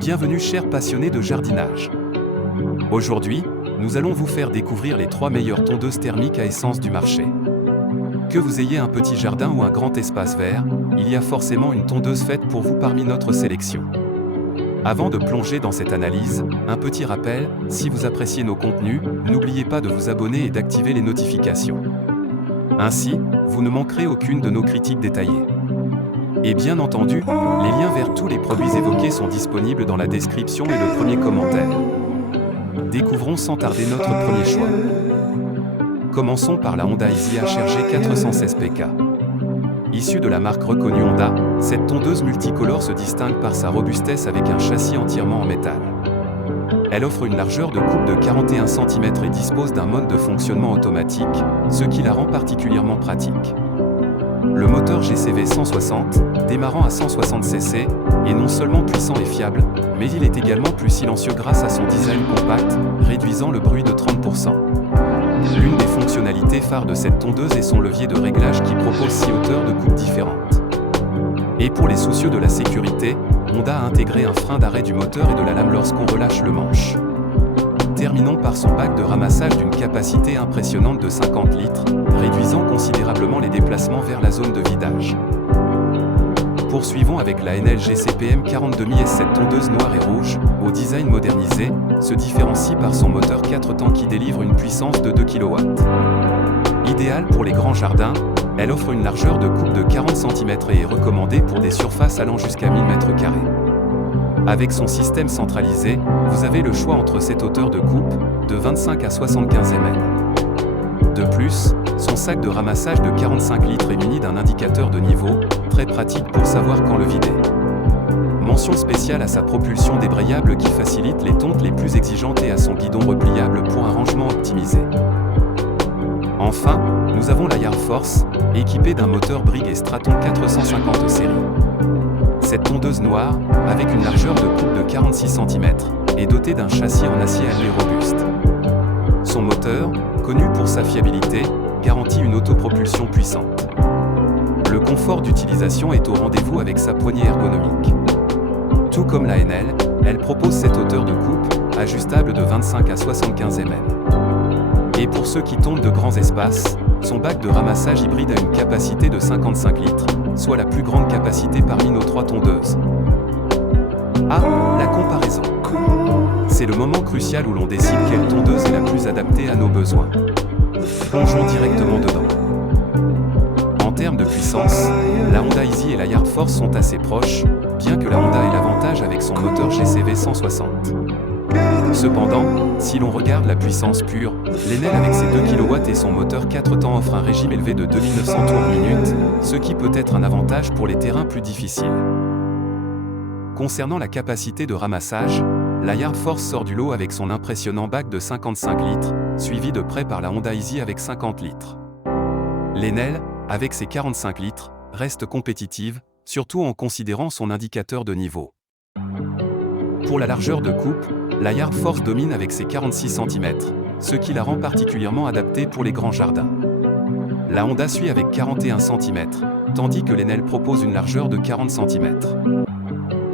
Bienvenue chers passionnés de jardinage. Aujourd'hui, nous allons vous faire découvrir les 3 meilleures tondeuses thermiques à essence du marché. Que vous ayez un petit jardin ou un grand espace vert, il y a forcément une tondeuse faite pour vous parmi notre sélection. Avant de plonger dans cette analyse, un petit rappel, si vous appréciez nos contenus, n'oubliez pas de vous abonner et d'activer les notifications. Ainsi, vous ne manquerez aucune de nos critiques détaillées. Et bien entendu, les liens vers tous les produits évoqués sont disponibles dans la description et le premier commentaire. Découvrons sans tarder notre premier choix. Commençons par la Honda Easy HRG 416 PK. Issue de la marque reconnue Honda, cette tondeuse multicolore se distingue par sa robustesse avec un châssis entièrement en métal. Elle offre une largeur de coupe de 41 cm et dispose d'un mode de fonctionnement automatique, ce qui la rend particulièrement pratique. Le moteur GCV 160, démarrant à 160 cc, est non seulement puissant et fiable, mais il est également plus silencieux grâce à son design compact, réduisant le bruit de 30%. L'une des fonctionnalités phares de cette tondeuse est son levier de réglage qui propose 6 hauteurs de coupe différentes. Et pour les soucieux de la sécurité, Honda a intégré un frein d'arrêt du moteur et de la lame lorsqu'on relâche le manche. Terminons par son bac de ramassage d'une capacité impressionnante de 50 litres, réduisant considérablement les déplacements vers la zone de vidage. Poursuivons avec la Enel GCPM 42.000S. Cette tondeuse noire et rouge, au design modernisé, se différencie par son moteur 4 temps qui délivre une puissance de 2 kW. Idéale pour les grands jardins, elle offre une largeur de coupe de 40 cm et est recommandée pour des surfaces allant jusqu'à 1000 m². Avec son système centralisé, vous avez le choix entre cette hauteur de coupe, de 25 à 75 mm. De plus, son sac de ramassage de 45 litres est muni d'un indicateur de niveau, très pratique pour savoir quand le vider. Mention spéciale à sa propulsion débrayable qui facilite les tontes les plus exigeantes et à son guidon repliable pour un rangement optimisé. Enfin, nous avons la Yard Force, équipée d'un moteur Brigg & Stratton 450 série. Cette tondeuse noire, avec une largeur de coupe de 46 cm, est dotée d'un châssis en acier allié robuste. Son moteur, connu pour sa fiabilité, garantit une autopropulsion puissante. Le confort d'utilisation est au rendez-vous avec sa poignée ergonomique. Tout comme la Enel, elle propose cette hauteur de coupe, ajustable de 25 à 75 mm. Et pour ceux qui tondent de grands espaces, son bac de ramassage hybride a une capacité de 55 litres, soit la plus grande capacité parmi nos 3 tondeuses. Ah, la comparaison. C'est le moment crucial où l'on décide quelle tondeuse est la plus adaptée à nos besoins. Plongeons directement dedans. En termes de puissance, la Honda Easy et la Yard Force sont assez proches, bien que la Honda ait l'avantage avec son moteur GCV 160. Cependant, si l'on regarde la puissance pure, l'Enel avec ses 2 kW et son moteur 4 temps offre un régime élevé de 2900 tours minute, ce qui peut être un avantage pour les terrains plus difficiles. Concernant la capacité de ramassage, la Yard Force sort du lot avec son impressionnant bac de 55 litres, suivi de près par la Honda Easy avec 50 litres. L'Enel, avec ses 45 litres, reste compétitive, surtout en considérant son indicateur de niveau. Pour la largeur de coupe, la Yard Force domine avec ses 46 cm, ce qui la rend particulièrement adaptée pour les grands jardins. La Honda suit avec 41 cm, tandis que l'Enel propose une largeur de 40 cm.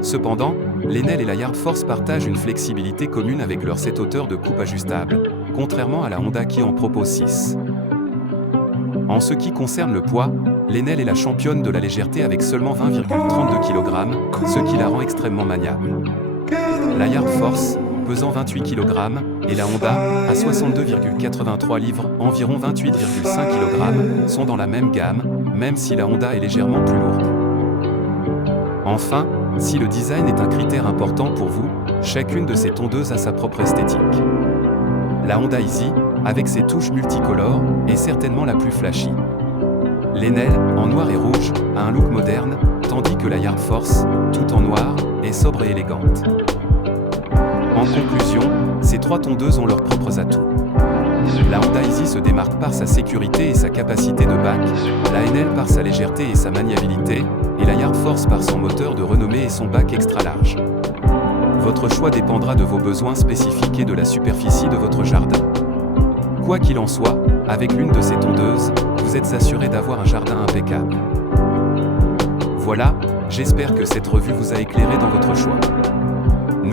Cependant, l'Enel et la Yard Force partagent une flexibilité commune avec leurs 7 hauteurs de coupe ajustables, contrairement à la Honda qui en propose 6. En ce qui concerne le poids, l'Enel est la championne de la légèreté avec seulement 20,32 kg, ce qui la rend extrêmement maniable. La Yard Force, pesant 28 kg, et la Honda, à 62,83 livres, environ 28,5 kg, sont dans la même gamme, même si la Honda est légèrement plus lourde. Enfin, si le design est un critère important pour vous, chacune de ces tondeuses a sa propre esthétique. La Honda Easy, avec ses touches multicolores, est certainement la plus flashy. L'Enel, en noir et rouge, a un look moderne, tandis que la Yard Force, tout en noir, est sobre et élégante. En conclusion, ces 3 tondeuses ont leurs propres atouts. La Honda Easy se démarque par sa sécurité et sa capacité de bac, la Enel par sa légèreté et sa maniabilité, et la Yard Force par son moteur de renommée et son bac extra large. Votre choix dépendra de vos besoins spécifiques et de la superficie de votre jardin. Quoi qu'il en soit, avec l'une de ces tondeuses, vous êtes assuré d'avoir un jardin impeccable. Voilà, j'espère que cette revue vous a éclairé dans votre choix.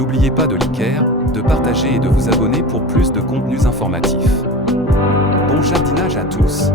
n'oubliez pas de liker, de partager et de vous abonner pour plus de contenus informatifs. Bon jardinage à tous!